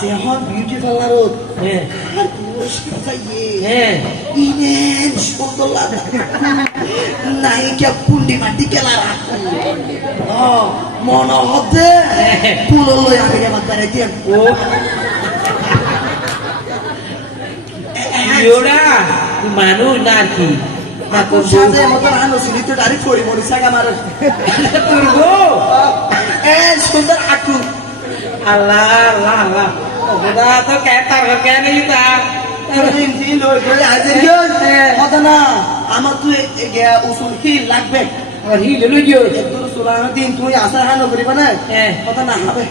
যেমন বিউটি পার্লারত আর পুরস্কার চাইয়ে ইনেন সুন্দর লাগে নায়িকা পুন্ডি মাটি কেলার মনে হতে পুলো লই আগে আমার দ্বারা দিয়ে ও মানুষ না আর কি সাজে মতো আনো শুনি তো ডাইরেক্ট করি মরি সাগা মার সুন্দর আকু আল্লাহ আল্লাহ আল্লাহ ওটা তো কেতার কেন ইতা আমার তুই উসুল হিল লাগবে হিল লইও একটু সুলানো দিন তুই আশা হানো করিবা না কথা না হবে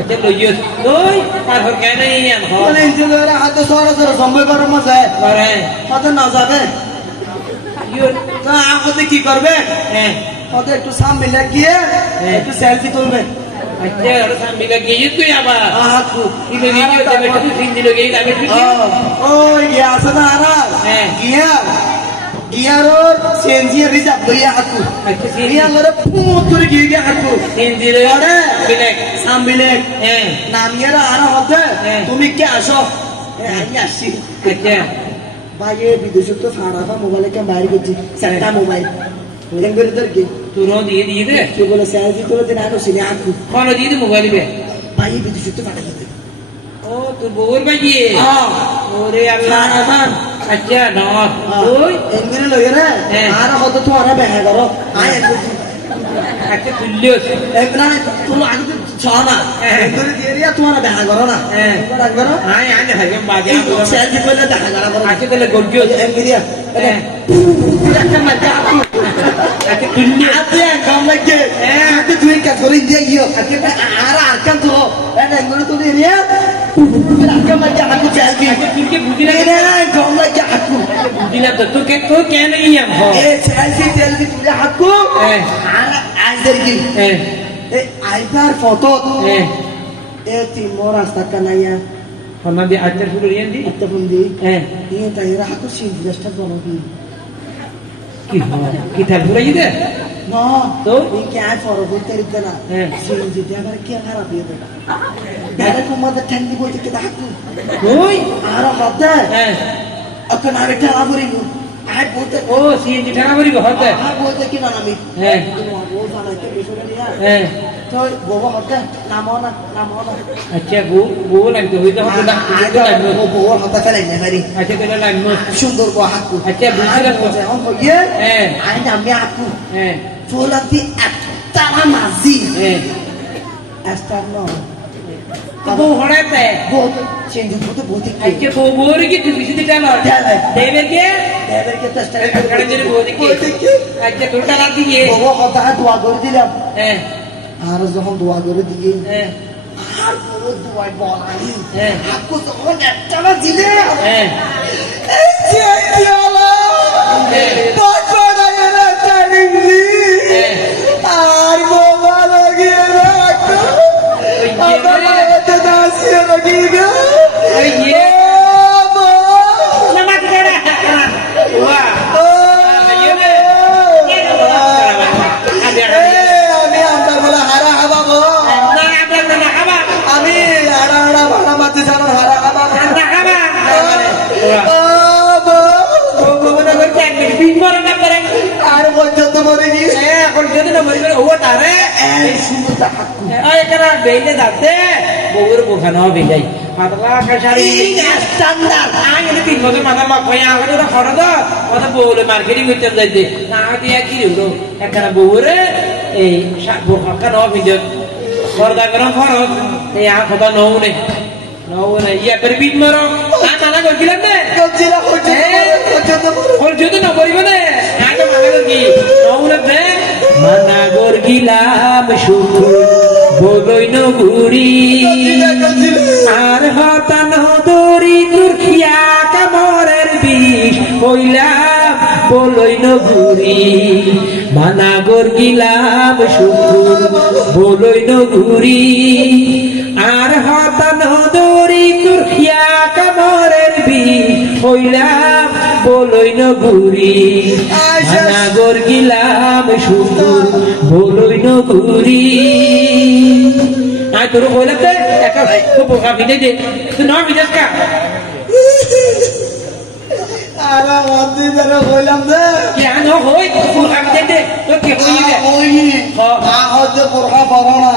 এটা লইও তুই তারপর কেন ইয়ান বলে ইঞ্জিনিয়ার হাতে সরাসরি সম্ভব করার মজা করে কথা না যাবে আমাকে কি করবে কত একটু সামনে লাগিয়ে একটু সেলফি তুলবে আচ্ছা আর সামনে লাগিয়ে তুই আবার আহাকু ইলে ভিডিও দেবে তুই সিন দিলো গই আমি ওই গিয়া আছে না আরা গিয়ারোর সেনজি রিজার্ভ লইয়া হাকু আচ্ছা গিয়া লরে ফুট করে গিয়া হাকু সিন দিলে আরে বিলেক সামবিলেক নামিয়ারা আরা হতে তুমি কে আসো আমি আসি আচ্ছা ভাইয়ে বিদেশে তো ফাড়াফা মোবাইলে কে বাইরে গেছি চারটা মোবাইল লেঙ্গুরি ধরকে তুরো দিয়ে দে তুই বলে সেলফি তুলে দিন আনো সিনে আকু কোন দিয়ে দে মোবাইল বে ভাইয়ে বিদেশে তো ফাড়া দিতে ও তোর বউর ভাইয়ে ওরে আল্লাহ ফাড়াফান আচ্ছা না ওই এঙ্গুরি লইয়া রে আর হতো তো আরে বেহে করো আয় আচ্ছা তুলিও একনা তুমি আগে তো ছানা এঙ্গুরি দিয়ে দিয়া তোমার বেহে করো না কোটা করো আয় আয় হাইম বাজে সেলফি কইলে দেখা গলা করো আচ্ছা তাহলে গর্জিও এঙ্গুরি একটা মাথা আচ্ছা তুলিও আতে কম লাগে আতে তুই কাজ করে দিয়ে ইয়ো আতে আর আরকান তো এটা এঙ্গুরি তো দিয়ে রিয়া আরকান মাঝে আকু সেলফি তুই কে বুঝি না কম লাগে আকু বুঝিলা তো তুই তো কেন ইয়াম হ এ সেলফি তুই আকু আর আইদের কি এ আইবার ফটো এ তিমো রাস্তা কানাইয়া হনা দি আচ্ছা শুরু ইয়ান দি আত্তা বন্দি এই তাইরা আকু সিনজেস্টা বনবি কি হয় কি তার পুরাই দে না তো এই কে আই ফরো বলতে রিতে না সিনজে দেবার কি খারাপ দিয়ে দে দাদা কুমার ঠান্ডি বইতে কে আকু ওই আর হতে এখন আরেকটা আবরি আই বলতে ও সিএনজি ঠানা করি হতে বলতে কি না আমি ও জানাইতে বিষয় নিয়া তো বউ হতে নামো না আচ্ছা বউ লাগতো হইতো হতো না বউ হতে ফেলে না মারি আচ্ছা কেন লাগলো সুন্দর গো হাকু আচ্ছা বুঝছিলাম তো যখন হইয়ে আই নামে হাকু চলাতে একটা মাঝি একটা ন বউ হড়াতে বউ চেঞ্জ হতে বহুত আচ্ছা বউর কি তুই বিশি দিতে না দেবের কে চেষ্টা করে দিলে বউ দেখি আচ্ছা তোর টাকা দিয়ে বউ হতে দোয়া করে দিলাম আর যখন দোয়া করে দিয়ে আর পুরো দোয়া বলাই হাকু যখন একটা না দিলে আর বাবা লাগিয়ে রাখো আর পর্যন্ত মরে গিয়েছে এখন যদি না মরে গেলে ও তারে সুন্দর হাকু এখানে বেইলে যাচ্ছে বউর বোখানো বেজাই পাতলা কাশারি স্ট্যান্ডার্ড আগে 3 বছর মাথা মাখ হয়ে আগে ওরা খড় তো ওটা বউরে মার্কেটিং করতে যাইতে না দিয়া কি হলো এখানে বউরে এই বোখা ন ভিডিও খরদা গরম খরচ এই আ কথা নউনে ইয়া করে বিট মারো না করছিলাম না করছিলাম পর্যন্ত না বলবে না আগে মানা কি নউনে দে মানা গরগিলাম শুধু বলই নগুড়ি আর হতান দরি তুরখিয়া কামরের বিষ হইলাম বলই নগুড়ি মানা গরগিলাম শুধু বলই নগুড়ি আর হতান দরি তুরখিয়া কামরের বিষ হইলাম বলই নগুড়ি মানা গরগিলাম শুধু বলই নগুড়ি আয় তোর বলতে একটা খুব বোকা ভিজে দে তুই নয় ভিজাস কা আরে মন্দির যারা কইলাম যে কেন হই বোকা ভিজে দে তো কি হই রে ওই হতে বোরখা পরো না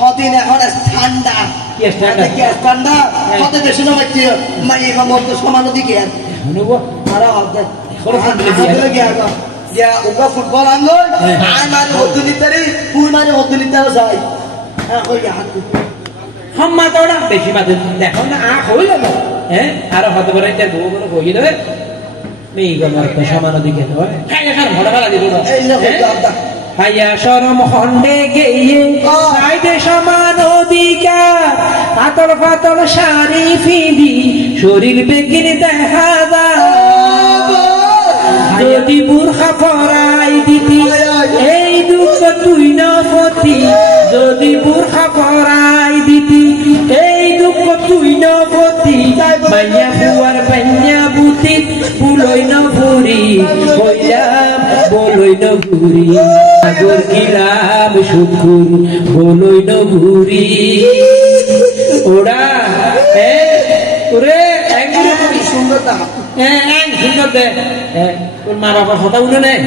হদিন এখন ঠান্ডা কি স্ট্যান্ডার্ড কি ঠান্ডা হতে দেশে না মাইছে মাই কামর তো সমান দিকে আর অনুভব আরে হতে খরচ গিয়া ya uga football angol ay mari hodunitari full mari hodunitaro jai koi hatu hamma to na beshi mate dekho na a hoilo na aro hote pore te go go hoyi debe mei gamar to samano dike to kaya kar bhoda bala dibo ei na hota হাইয়া শরম খন্ডে গেয়ে সাইডে সমান অধিকার পাতল পাতল শাড়ি ফিদি শরীর বেগিন দেখা যায় যদি বুরখা পরাই দিতি এই দুঃখ তুই নপতি যদি বুরখা পরাই দিতি এই দুঃখ তুই নপতি মাইয়া বুয়ার পাইয়া বুতি বুলই ন ভুরি কইলাম বলই ন ঘুরি আগর গিলাম শুকুর বলই ন ঘুরি ওরা ওরে একগুলো সুন্দর তা সুন্দর দে তোর মা বাবার কথা উঠে নেই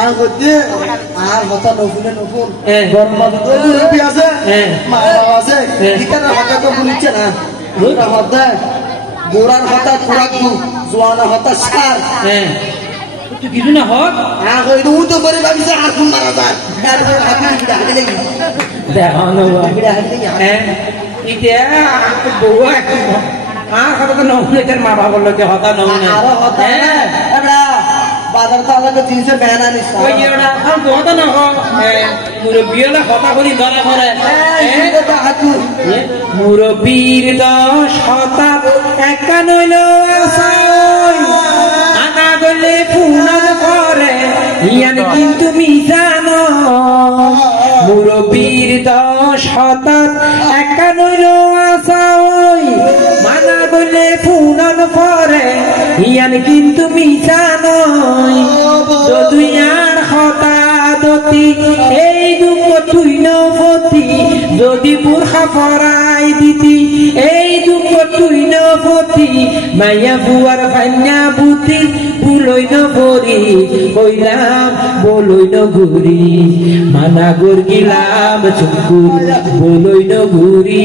আর হচ্ছে আর হতা নফুনে নফুন গরম তো রুপি আছে মা বাবা আছে ঠিকানা হতা তো বলিচ্ছে না গোড়া হতা গোড়ার হতা খোরাক দু জোয়ানা হতা সার তুই কিছু না হোক আর ওই তো করে ভাবিছে আর কোন মারা যায় তারপরে হাতে হাতে লেগে দেখো ইতিয়া বউ আর কথা তো নহুলে তার মা বাবার লোকে হতা নহুনে আরো হতা এবড়া বাজার তো আলাদা জিনিসের বেহানা নিস ওই এড়া আর কথা না হোক মুরব্বিয়লা হতা করি ধরা করে মুরব্বির 10 হতা একা নইল আনা গলে পুনান করে ইয়ান কিন্তু মিজানো মুরব্বির 10 হতা একা নইল আসাই মানা গলে পুনান করে ইয়ান কিন্তু মিজানো দুনিয়ার হতা দতি এই দুঃখ তুই নপতি যদি বুরখা পরাই দিতি এই দুঃখ তুই নপতি মাইয়া বুয়ার ভান্যা বুতি বুলই ন ভরি কইলাম বলই ন ঘুরি মানা গর গিলাম চুকুর বলই ন ঘুরি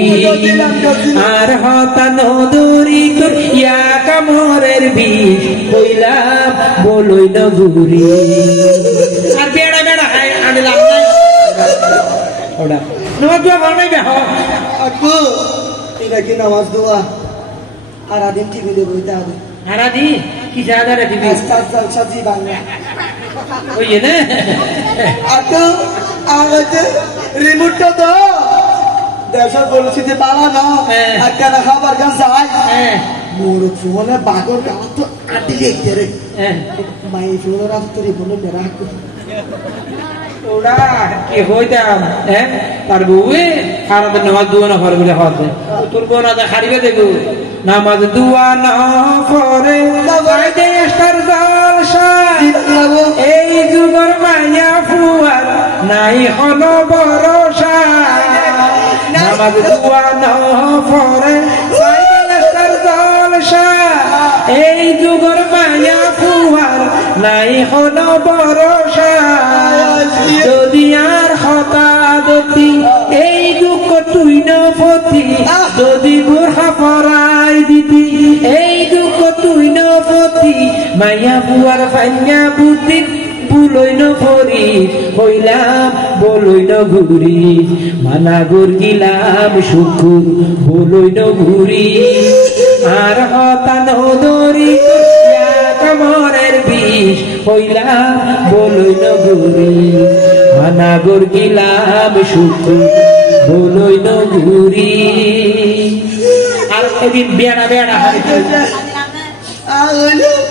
আর হতা নদরি তোর ইয়া কামরের বিষ কইলাম বলই ন ঘুরি আর বেড়া বেড়া হাই আমি লাভ নাই ওটা নামাজ দোয়া ভালো নাই বেহ আকু এটা কি নামাজ দোয়া আর আদিন টিভিতে বইতে হবে হারাদি কি জাদা রে টিভি আস্তাজ জলসা জি বাংলা ওই না আকু আমাতে রিমোটটা তো দেশর পরিস্থিতি ভালো না আজকাল খাবার গান যায় মোর ফোনে বাগর গান তো আটি লেগে রে মাই ফোনের রাত্রি ফোনে মেরা ওরা কি হইতাম তার বউয়ে খারাপ নামাজ দোয়া না করে বলে হতে তোর বউ না হারিবে দেখো নামাজ দোয়া না করে দেশটার জলসা এই যুগর মাইয়া ফুয়ার নাই হল ভরসা নামাজ দোয়া না করে দেশটার জলসা এই যুগর মাইয়া ফুয়ার নাই হল ভরসা যদি আর হতাদতি এই দুঃখ তুই নপতি যদি বুরখা পরাই দিতি এই দুঃখ তুই নপতি মাইয়া বুয়ার পাইয়া বুদ্ধি বুলই ন ভরি হইলাম বলই ন ঘুরি মানা গর গিলাম শুকুর বলই ন ঘুরি আর হতা নদরি কামরের বিষ হইলাম বলই ন ঘুরি মানা গর গিলাম শুকুর বলই ন ঘুরি আর এদিন বেড়া বেড়া হারিতে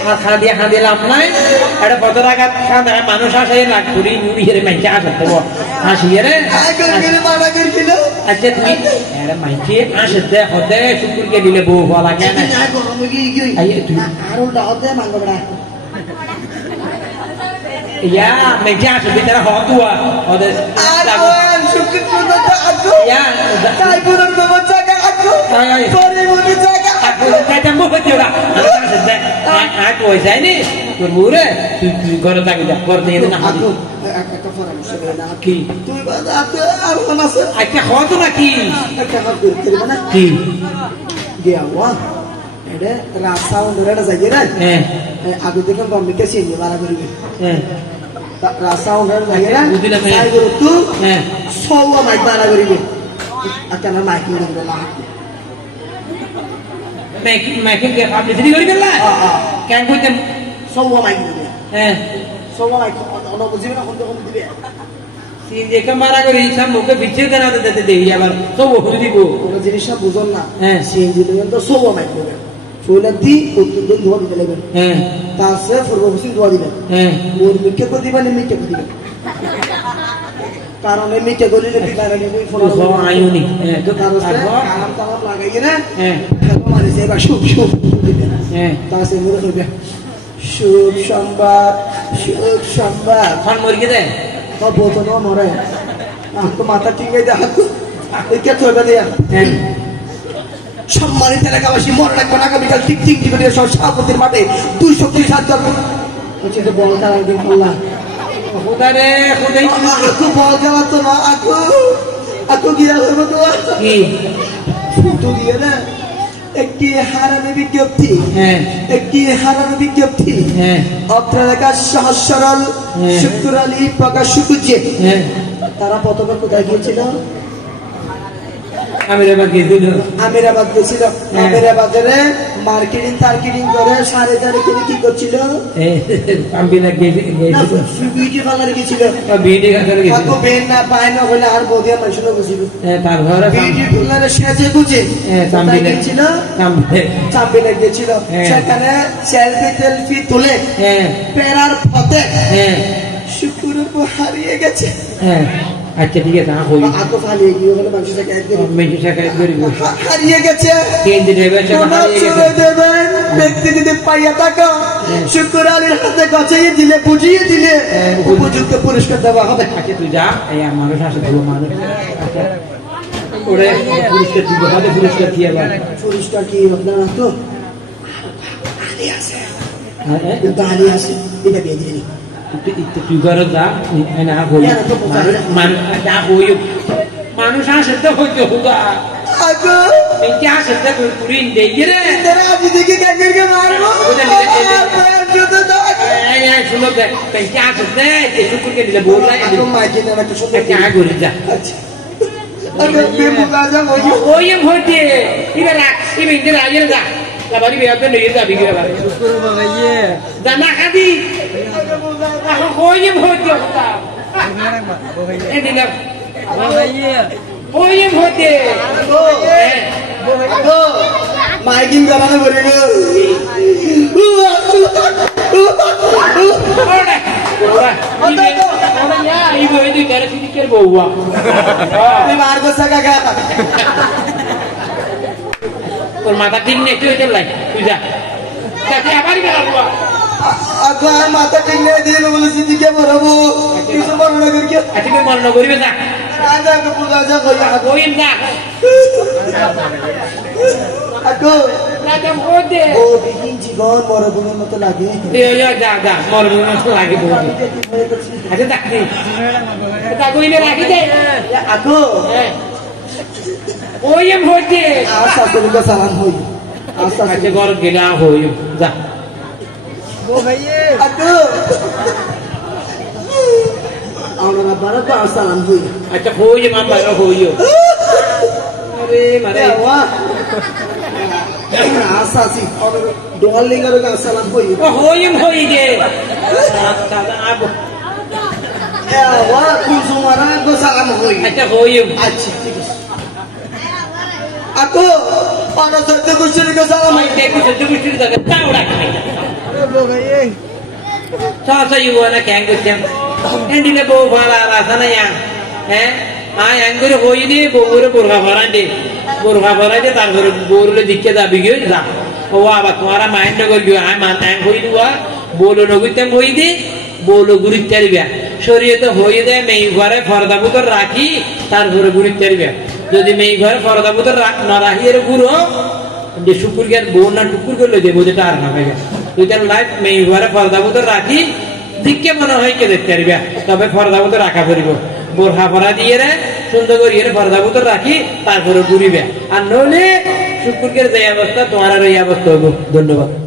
আর খাদি হাঁদিলাম নাই এটা কত টাকা মানুষ আসে লাখ ঘুরি নুড়িয়ে মাইকে আসতে হাসিয়ে রে আচ্ছা তুমি মাইকে আসতে হতে শুকুরকে দিলে বউ বলা কেন ইয়া মেঘে আসে তারা হতুয়া ওদের aku. Ya. Kai burung bawa jaga aku. Kori muni jaga aku. Saya tambah betul lah. Aku saya ini berburu. Kau tak kita. Kau ni nak Aku. Aku faham sebenarnya aku. Tu aku masuk. Aku kau tu nak ki. Aku dari mana? Ki. Dia wah. Ada rasa untuk ada saja kan? Aku tu kan komunikasi ni malah beri. Rasa untuk ada saja kan? Saya guru tu. Semua mic malah beri. Akan mic ni beri lah. Mic ni dia publicity beri lah. Kan kau tu semua mic beri. Semua mic. Orang mesti nak untuk beri. Sin je kamera kau risam muka bicara dengan ada deh ya bar. So boleh di bu. Orang jenis apa bukan lah. Sin je dengan tu semua mic beri. Fulati untuk dua di dalam. Tasnya formusi dua di dalam. Mur mikir kau di mana mikir kau di mana. Karena mikir kau di mana ni kau phone. So ayu ni. Tu Karena kalam kalam lagi na. Kalau mana saya syuk. Tasnya mur tu dia. Syuk sambat. Kan mur kita. Kau bosan orang orang. Aku mata tinggal dah aku. Ikat tu ada dia. সম্মানিত এলাকাবাসী মনে রাখবেন আগামীকাল ঠিক 3টি করে সভাপতির মাঠে 230 জন হচ্ছে তো বল খেলা দিন আল্লাহ খুদারে খুদাই aku বল খেলা তো না aku গিরা করব তো কি ফুটো দিয়ে না একটি হারানো বিজ্ঞপ্তি অত্র এলাকার সহজ সরল শুক্র আলী প্রকাশ সুকুজে তারা পতাকা কোথায় গিয়েছিল আমিরাবাদ গেছিল আমিরাবাদের মার্কেটিং করে 4.5 কিলো কি করছিল আম্বিলা গেছিল বিউটি পার্লারে গেছিল বিউটি পার্লারে গেছিল কত বেন না পায় না বলে আর বদিয়া মাইশুনো বসিল তারপর বিউটি পার্লারে সেজে গুজে চাম্বিলা গেছিল চাম্বিলা গেছিল সেখানে সেলফি তুলে পেরার ফতে শুকুর হারিয়ে গেছে আচ্ছা ঠিক আছে আকো ফালিয়ে গিয়ে বলে মানুষের সাথে হারিয়ে গেছে দেবেন ব্যক্তি যদি পাইয়া থাকো শুকুর আলীর হাতে গছিয়ে দিলে বুঝিয়ে দিলে উপযুক্ত পুরস্কার দেওয়া হবে আচ্ছা তুই যা এই মানুষ আসে ভালো মানুষ ওরে পুরস্কার দিবে হবে পুরস্কার কি আপনারা তো আলী আছে এটা দিয়ে দিলেন তুই ঘরে যা না হই না হই মানুষ আসে তো হইতে হুদা আগো কি আসে তো পুরিন দেই রে তেরা আজ দেখি কাকেরকে মারবো শুধু তো শুনো দেখ কি আসে দে শুকুরকে দিলে বললা আগো মাইকে না একটু শুনে কি আ করে যা আচ্ছা আগো বেমুকা যা ওই হইতে ইবেলা ইবে রাজের যা Labari biar tu negeri tak bingkir apa? Syukur bagaye. Dan nak hati. Aku koyem hoje kita. Ini nak. Bagaye. Koyem hoje. আগো মাইকিং করানো করে গো Ibu itu dari sini kira bawa. Ini margo sakaga. তোর মাথা ঠিক নেই তুই চল লাই তুই যা তাকে আবার বের হবো আগো আর মাথা ঠিক নেই দিয়ে বলেছি দিকে মরবো কিছু মরণ না করি আজকে মরণ করিবে যা আজ আগো পূজা যা কই আগো ওই না আগো না তো ওদে ও বিকিন জীবন মরবুনের মতো লাগে যা মরণ মতো লাগে বলি আচ্ছা দেখি তা কইলে রাখি দে আগো ওই এম হইতে আচ্ছা তোমাকে সালাম হই আচ্ছা আচ্ছা ঘর গেলা হই যা Bagaye. আগো আমরা বারো সালাম হই আচ্ছা হই মামা হইও আরে মারে ওয়া আসাসি দোয়াল লিঙ্গার সালাম হই ও হই যে দাদা আবো ওয়া কুসুমারা গো সালাম হই আচ্ছা হই আচ্ছা ঠিক আছে Aku pada satu kusir ke salam. Mai teku satu kusir tak tahu dah. Bagaye. Saya juga nak anggur Endi le bau bala rasanya yang, anggur hoi ni bau burga barang tar bau le dikke dah bigil dah. Wah, abang tumara main dogol juga, main hoi dua, bolo nogut tem hoi di, bolo gurit cari dia. শরীয়তে হয়ে দেয় মেয়ে ঘরে ফর্দা পুতর রাখি তারপরে ঘুরিতে পারবে যদি মেয়ে ঘরে ফর্দা পুতর না রাখি এর ঘুরো যে শুকুর গের বোন না টুকুর করলে যে বোঝেটা আর না পাইবে তুই তার লাইফ মেয়ে ঘরে ফর্দা পুতর রাখি দিককে মনে হয় কে দেখতে পারবে তবে ফর্দা পুতর রাখা পড়িব বোরহা পরা দিয়ে রে সুন্দর করিয়ে ফর্দা পুতর রাখি তারপরে ঘুরিবে আর নইলে শুকুরকে যে অবস্থা তোমার আর এই অবস্থা হবো ধন্যবাদ